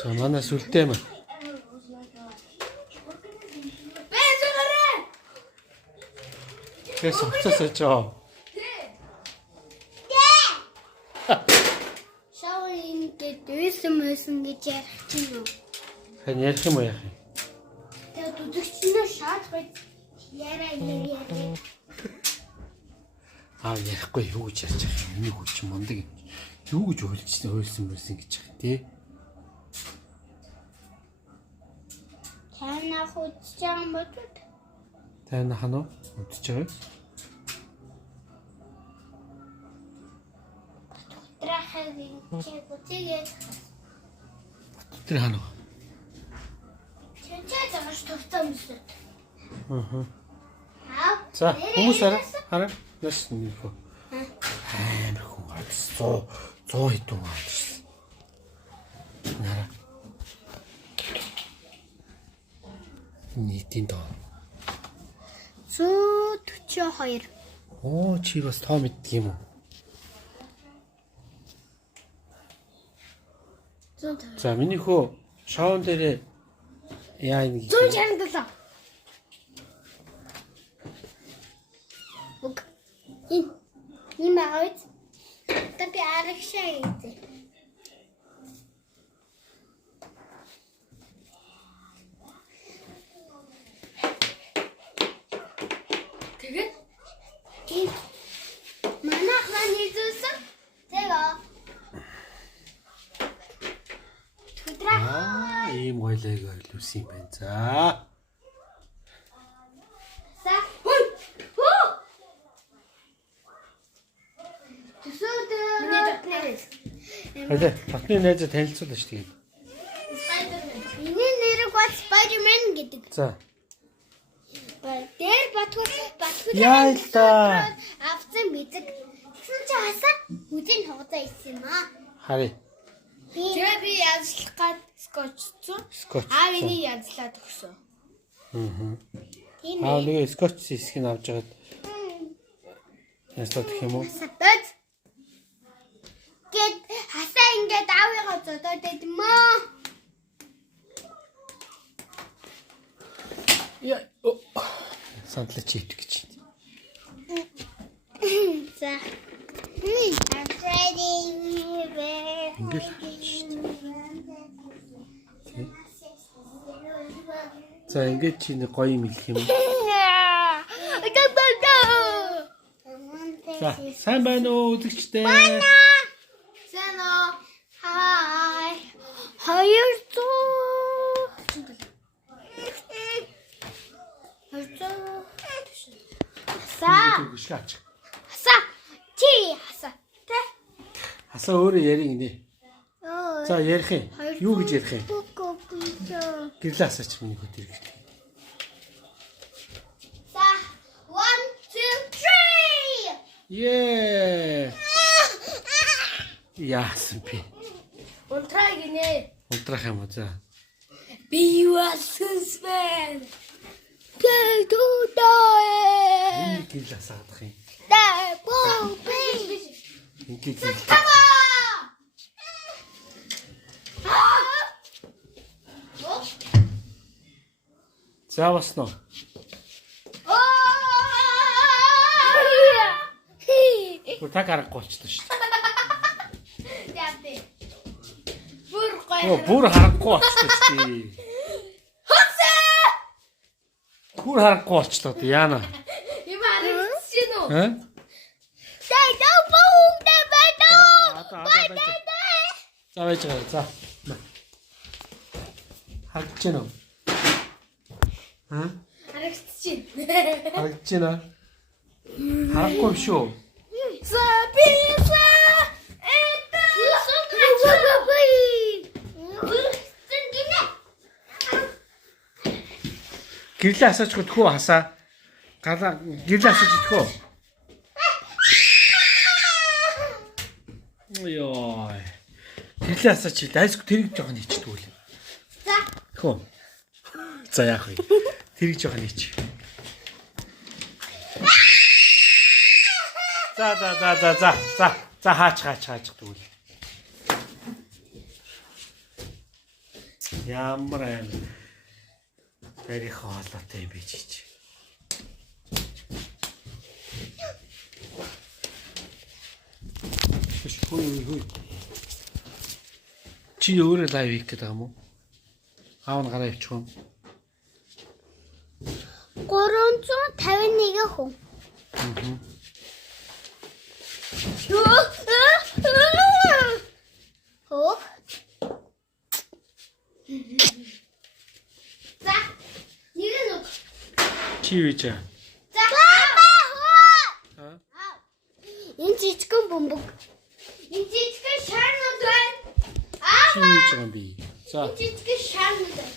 За манай сүлтэй мэ. Тэс уцаас очоо. Шавын дэвсэн гэж ярих чинь юу? Хэн ярих юм яах юм? Тэгээд дүдгчнээ шаад бай яриа. Ярихгүй юу гэж ярьж байгаа юм. Энийг хүч мундаг юм. Юу гэж ойлсон гэж байгаа тий. Тана хүчтэй бодод. Тана ханаа үдчихэж байгаа. Трахагийн чигүүтэйгээ. Тэр ханаа. Чэнчээ замаш төвтөн мэт. За хүмүүс хараа. Нас нэг хөө. Амар хүн гарч 100 хэдэн гарч. Нара. Нийтийн доо. 142. Оо чи бас тоо мэддэг юм уу? 100. За миний хөө шоун дээр яа нэг 167. Уг. Ийм аваад tapi арагшаа гэдэг. Тэгээд манайх маань хийсэн. Тэгээ. ийм гойлайг ойлуулсан юм байна. За. Хөөе, татны найзаа танилцуулна ш тэгээд. Миний нэрийг бат Spider-Man гэдэг. За. Дээр батхуу Яа л да. авсан мэдэг. Тэгсэн чи хасаа үдийн хугацаа ирсэн юм аа. Харъя. Тэгээ би янзлах гад скотчцсон. Аав энийг янзлаад өгсөн. Тийм Нэг скотч хэсгийг авч жагаад ястаад гэх юм уу? Бат. Гэт хасаа ингээд аавыгаа зодоод байд юм аа. Яа. Сандлаа чи итг гэж. За. I'm ready. Ингээл. За ингээд чи нэг гоё юм хэлэх юм уу? За, сайн байна уу үзэгчдээ? Сайн уу? Хай. Хоёрдоо. Хасаа. Гүшгаач. Хасаа. Чи хасаа. Тэ. Хасаа өөрөө ярих нэ. За ярих юм. Юу гэж ярих юм? Гэрлээ асаач миний хөт ирэх. За. 1 2 3. Yeah. Яасан би. Унтраа гинэ. Унтрах юм уу за. Би юу асуусвэн. Энэ гэрл асаадах юм. Ингээд гэрл. За басна. Та гарахгүй болчихсон шүү дээ. Яатэ. Бүр гоё. Оо бүр харахгүй болчихсон шүү дээ. Бүр харахгүй болчихлоо дээ яана. Юм харагдчихэв үү? Хэ? За байж байгаа. За. Харагдаж байна уу? Харагдчихэв. Харагдаж байна. Харахгүй шүү. Гэрлээ асаач хөтгөө хасаа. Гараа гэрлээ асаач хөтгөө. Йоо. Гэрлээ асаач дайск тэрэг жоохон хийчихдэг үл. За. Хөө. За яах вэ? Тэрэг жоохон хийчих. За хаач тэгвэл. Ямар амар. Тэрийг хоолойтой юм биш чи. Хөөе. Чи өөрөө лайв хийх гэдэг юм уу? Аав нь гараа явчих юм. 351 хүн. Хөө. За. Нэг. Чи юу гэж? За. Энэ жижигхэн бөмбөг. Энэ жижигхэн шарнууд байна. Чи юу гэж юм би? За. Жижигхэн шарнууд байна.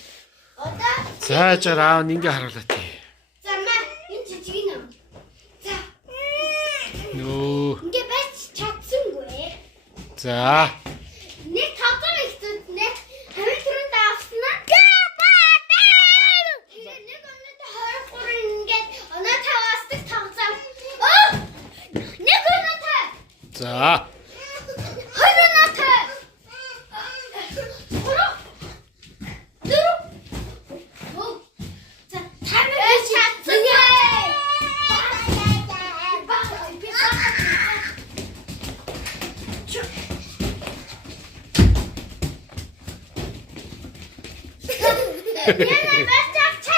Одоо. За жаа ингээ харуулаа тий. За маа энэ жижигхэн юм. За. Нөө. Ингээ байж чадсангүй. За. Нэг тавтан ихтэд нэг хамт түрүүнд авснаа. Тэгээ нэг өнөдөө 23 ингээд оноо таваасдаг тавцаа. Нэг өнөдөө. За.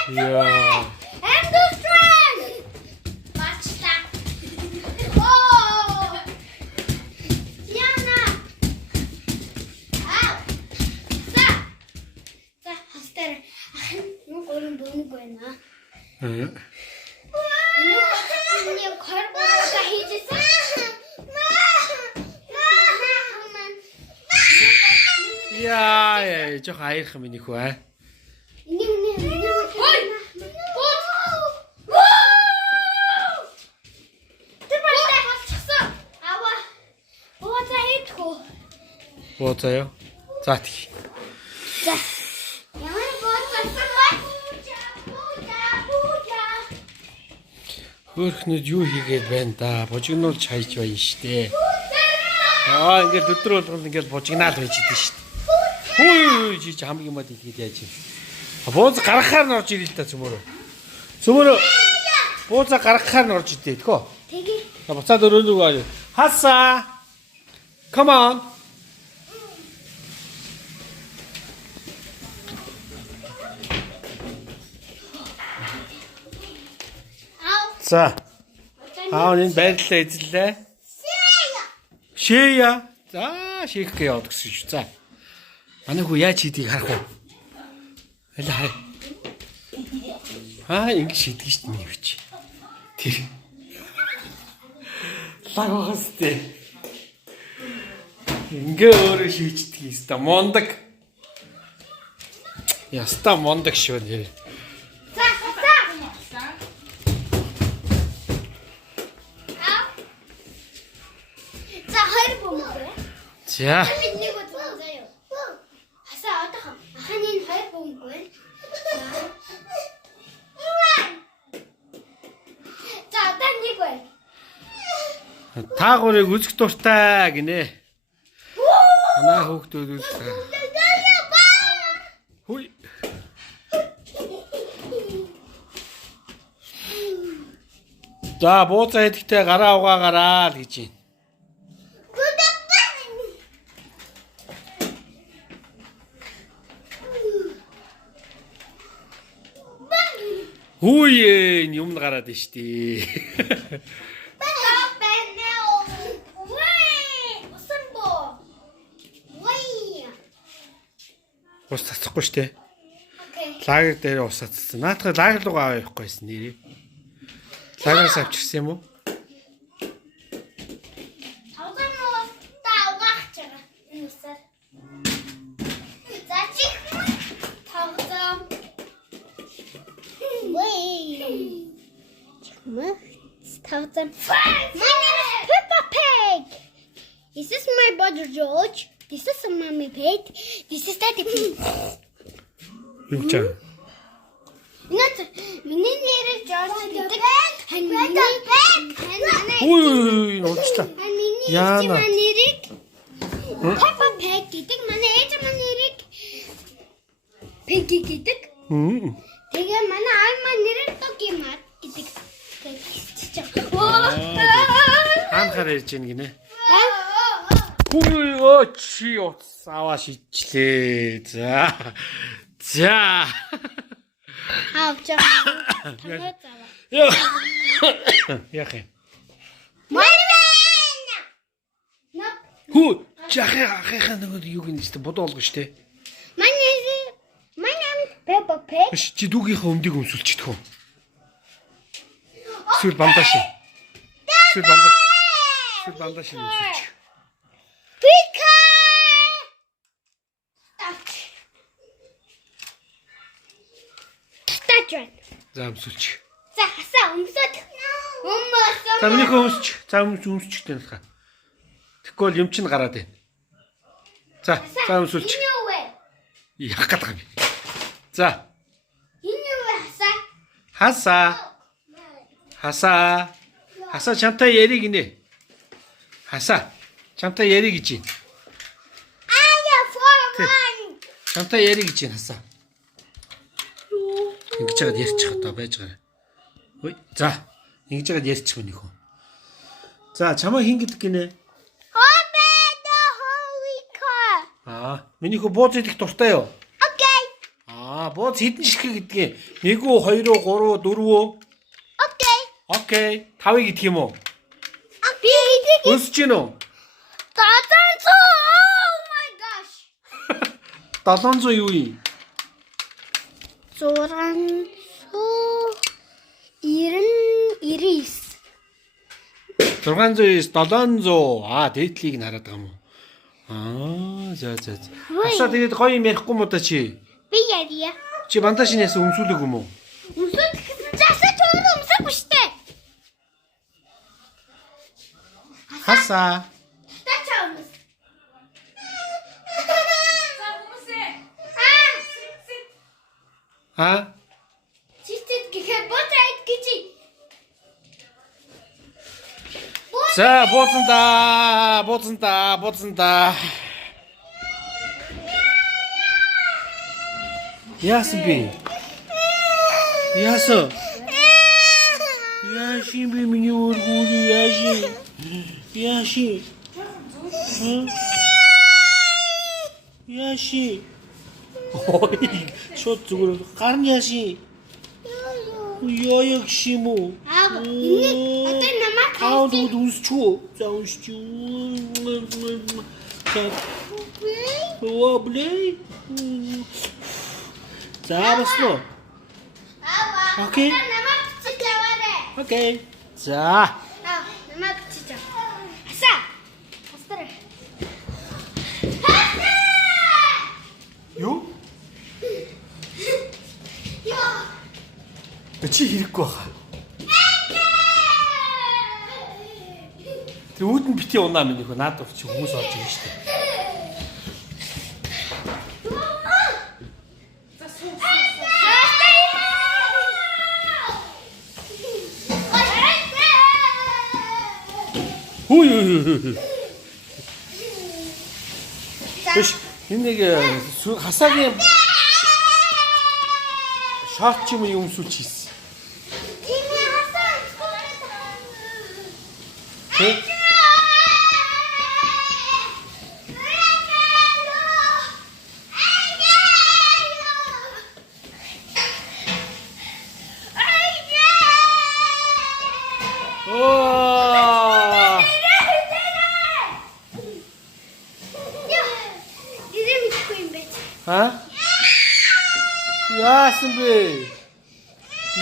Yeah. I'm so strong. Watch that. Oh. Yana. Ow. За хастар. Юу гөрөн бөмбөг байна. Энэ корбока хийжсэн. Яа, жоо хаярх юм нөхөө аа. Бооцоо. За тий. За. Ямар бооцсон бэ? Хөрхнүүд юу хийгээд байна да? Бужигнуул чайж байна штэ. Ингээд өдөр болгоно ингээд бужигнаал байж идэв штэ. Хөөе чи хамгийн мод ихэд яаж юм. Бууз гаргахаар нь орж ирэл та цөмөрөө. Бууза гаргахаар нь орж идэ тэхөө. Тэгээ. Буцаад өрөөнөө. Хасаа. Come on. За. Энэ байрлалаа эзэллээ. Шээя. За, шийх гээ яваад гэсэн шүү. За. Манай хүү яаж хийдгийг харах уу? Хай. Ингэ шийдэг шүү дээ миний хүч. Тэр. Лагаас тээ. Ингээ өөрөө шийддэг юм. Мондаг. Яста мондаг шүү нэр. За. Нэг удаа заяа. Хасаа одоо аханы энэ хоёр бөмбөг байна. За одоо нэг байна. Таагуурыг үзэх дуртай гинэ. Танаа хөөгдүүд үзэх. Хүй. За бууцаа хэдэгтэй гараа угаагаараа л гэж юм. Хүйе юм гараад нь штий. Ус цацахгүй штэ. Лагер дээр ус цацсан. Наатах лагер руу аваа явахгүйсэн нэрээ. Лагераас авчирсан юм уу? Peppa Pig. This is my brother George. This is Mommy Pig. This is Daddy Pig. Юу ч аа. Миний нэр George гэдэг. Ой, уучлаа. Миний Яана. нэрийг Peppa Pig гэдэг. Манай ээж маань нэрийг Piggy гэдэг. Тэгээ манай аав маань нэрийг Doggy мат гэдэг. Хаанахаар ярьж гин гинэ. Хөөе чи утас аваа шидлээ. За. За. Авч. Яах юм? Манай Хүү жахаа нэг юу гинэ бодоо олгоо штэ. Манай Peppa Pig. Чи дүүгийнхээ өмдийг өмсүүлчихдэг хөө. Эсвэл бандаж. Эсвэл бандаж өмсүүлчих. Pika. Статран. За өмсүүлчих. За хасаа өмсөд. За минийхөө өмсч. За өмсчих тань хаа. Тэгэхгүй бол юм чинь гараад байна. За өмсүүлчих. Энэ юу вэ? Яах гэдэг юм бэ? За. Энэ юу вэ Хасаа. Хасаа чамтай яриг гинэ. Хасаа. Чамтай яриг гэж юм. Чамтай яриг гэж юм хасаа. Ингэж яагаад ярьчих одоо байж байгаа. Хөөе. За. Ингэж яагаад ярьчих мөн нөхөө. За чамаа хин гэдэг гинэ. Минийхөө бууз идэх дуртай юу? Окей. Бууз хэдэн ширхэг гэдгийг 1 үү 2 үү 3 үү 4 үү? Окей. Окей. 5-ыг идэх юм уу? Би идэх. Өсөж гин үү? 700. Oh my gosh. 700 юу юм? 699. 699 700. Дээдлийг нь хараад байгаа юм уу? За. Хасаа тэгээд гоё юм ярихгүй муу да чи. Би ярья. Чи бандажнаас өмсүүлэг юм уу? Өмсөд гэсэн часаа чөөрөө өмсөхгүй штэ. Хасаа. Тачаа өмс. Чичэд гэхээр ботайд гэж. За бууцанда. Яасан би? Яасан би миний өргүүл яаши. Ой, шууд зүгээр гар нь яаши. Ёо гшимүү. Энэ одоо намайг Дүүд үсчүү. За үсчүү. Блэй. За басно. Окей. намайг чич яваарэ. Окей. За. Намайг чич. Хасаа. Хасаа. Юу? Чи хэрэггүй баха. Тэг үүдэн бити унаа минийхөө наадах чи хүмүүс орж ирж штэ. Хүй. Биш энэ нэг хасаагийн шорт ч юм уу өмсүүлж хийсэн. Тэг.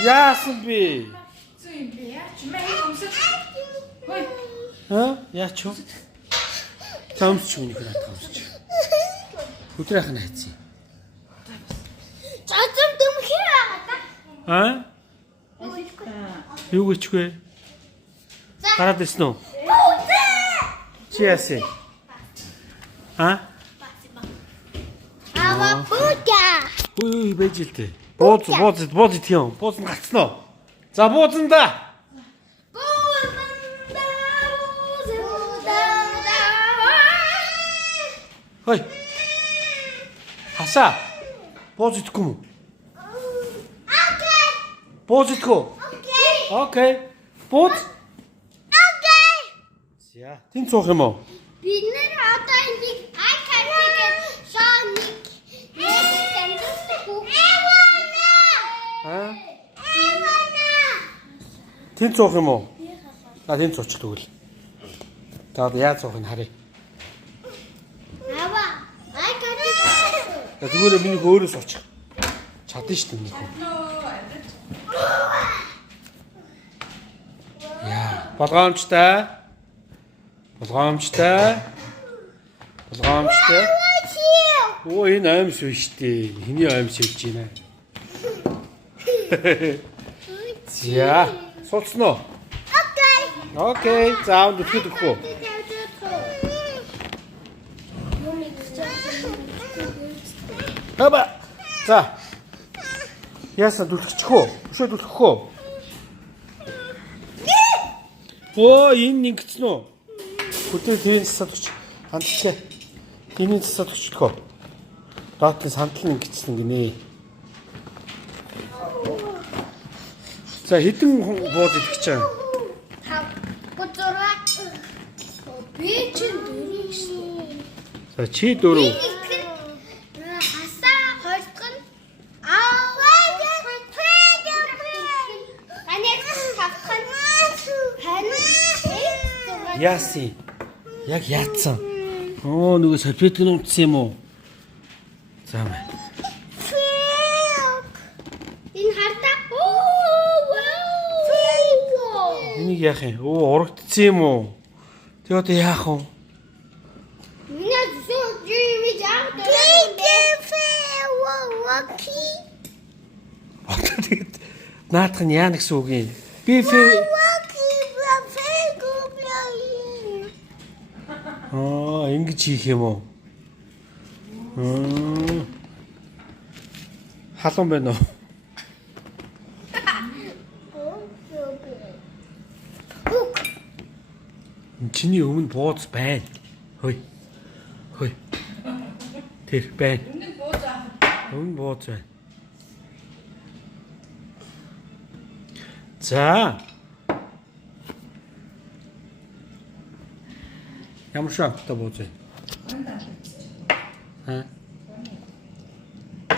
Яасан бэ? Яач вэ? Таамч миний хураа таамч. Өдрийнх нь хайцсан. Цаазам дүмхэр байгаа. Юу гэчвэ? Гараад ирсэн үү? Чи яасан? Бууга. Хүй байж л дээ. Бууз идэх юм. Бууз нь гарцсан уу? За буузанда. Хөөе. Хасаа. Бууз идэхгүй юм уу? Окей. Бууз идэхгүй. Окей. Окей. Бууз. Окей. За, тэн цуух юм уу? Бид нэр одоо энийг iCarly-гээр Sonic Аа? Тэн цуух юм уу? Тэн цууч тэгвэл. За яаж цуух нь харъя. Ава, iCarly. Зүгээр миний өөрөөс очих. Чадна шүү дээ минийх. Яа, болгоомжтой. Болгоомжтой. Болгоомжтой. Оо энэ аимс биш дээ. Хэний аимс хэлж байна? За, суулцсан уу? Окей. Окей, заавал өтгөх өгөө. Хаба. За. Яасан дүлхчих үү? Өшөө дүлхэх үү? Оо, энэ ингэсэн үү? Хөдөө тийм засаад өгч. Хандчихъя. Энийг засаад өгчихлөө. Доотын сандал нь ингэсэн гинэ. За, хэдэн бууз идэх гэж байна? 5 6 би чинь дөрөв шин. За, чи дөрөв. Хасаа хоёрдох нь Яасын. Яг яатсан. Оо нөгөө салфетг нь унтсан юм уу? За мэ. энэ хардаа. Оо вау. Энийг яах юм? Оо урагдсан юм уу? Тэг одоо яах вэ? Миний зөв жими жаад. Одоо тэгээд наадах нь яа гэсэн үг юм? Би фэ. Аа, ингэж хийх юм уу? Халуун байна уу? Чиний өмнө бууз байна. Хөөе. Хөөе. Тэр байна. Өмнө бууз байна. За. Ямар шахтаа бууз байна? Аа.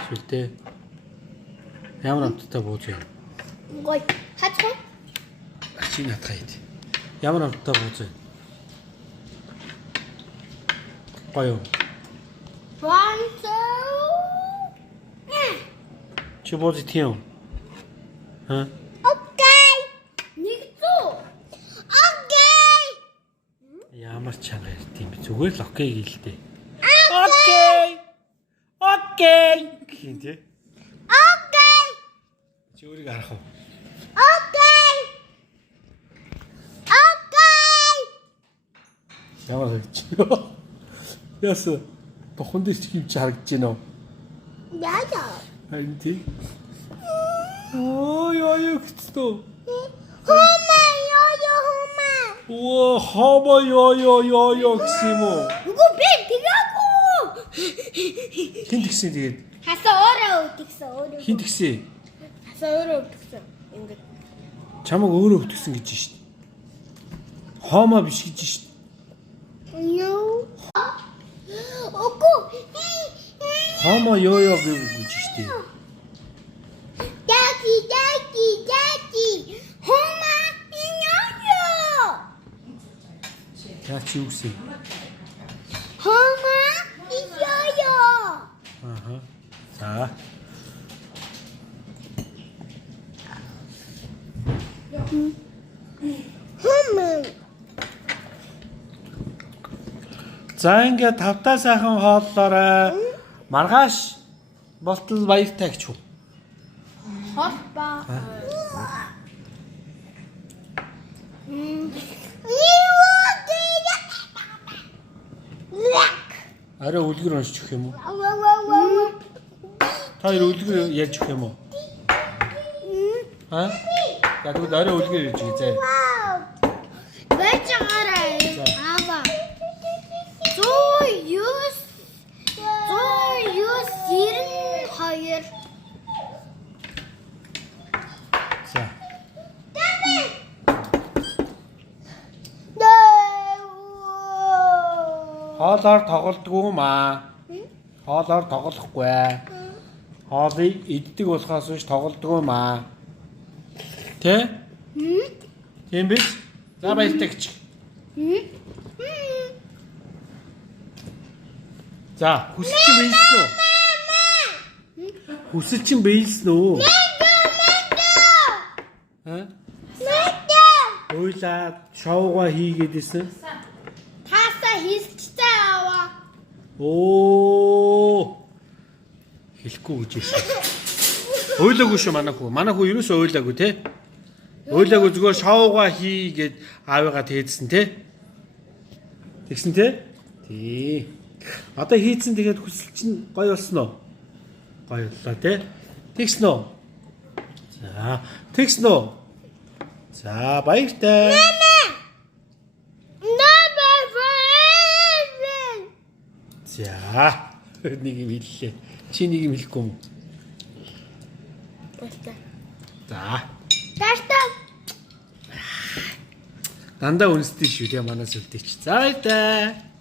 Сүлдээ. Ямар амттай бууз байна? Гой. Хацгаа. Чи натхаа ид. Ямар амттай бууз байна? Гоё. Бонсо. Чи бууз идэх юм? Аа. Окей. Нэгдүү. Окей. Ямар чанга ярьд юм бэ? Зүгээр л окей гэлтэй. Окей. Окей. Гин тий. Окей. Чи өөрийг харах уу? Окей. Окей. Ямар хэлж. Яса. Бохон дэс химч харагдаж байна уу? Яа. Харин тий. Ой ой гэцтөө. Хома ёо. Оо хама ёо гэсэн юм уу? Үгүй би tigaaгүй. Хин тэгсэн тэгээд. Хасаа өөрөө үтгсэн өөрөө. Хин тэгсэн. Хасаа өөрөө үтгсэн. Ингээд. Чамаг өөрөө өвтгсөн гэж шít. Хома биш гэж шít. Юу? Үгүй. Хома ёо гэж шít. Даки. Хома ёо. Яа чи юу гэсэн? Хома ёо. Аха. За. Хома. За ингээд тавтаа сайхан хооллоорой. Маргааш болтол баяртай гэж үү? Хоппа. Арай үлгэр уншиж өгөх юм уу? Та хоёр үлгэр ярьж өгөх юм уу? Аа? Яг үл арай үлгэр ярьж өгье. Бэчгаараа. Ава. Хоолоор тоглодгүй маа. Хоолоор тоглохгүй. Хоолыг иддэг болохоос биш тоглодгүй маа. Тэ? Тийм биш? За баяртай гэж. За, хүсэл чинь биелсэн үү? Хүсэл чинь биелсэн үү? Ойлаа шоуга хийгээдсэн. Таасаа хийсчтэй аваа. Оо. Хэлэхгүй гэж хэлсэн. Ойлаагүй шүү манай хүү. Манай хүү юусоо ойлаагүй те. Ойлаагүй зүгээр шоуга хийгээд аавыгаа тээдсэн те. Тэгсэн те? Тий. Одоо хийцэн тэгээд хүсэл чинь гоё болсон уу? Гоё боллоо те. Тэгсэн үү? За, тэгсэн үү? За, баяртай. За, нэг юм хэллээ. Чи нэг юм хэлэхгүй юм. За. Тартаа. Дандаа үнэстэй шүү дээ манай сүлдээч. За баяртай.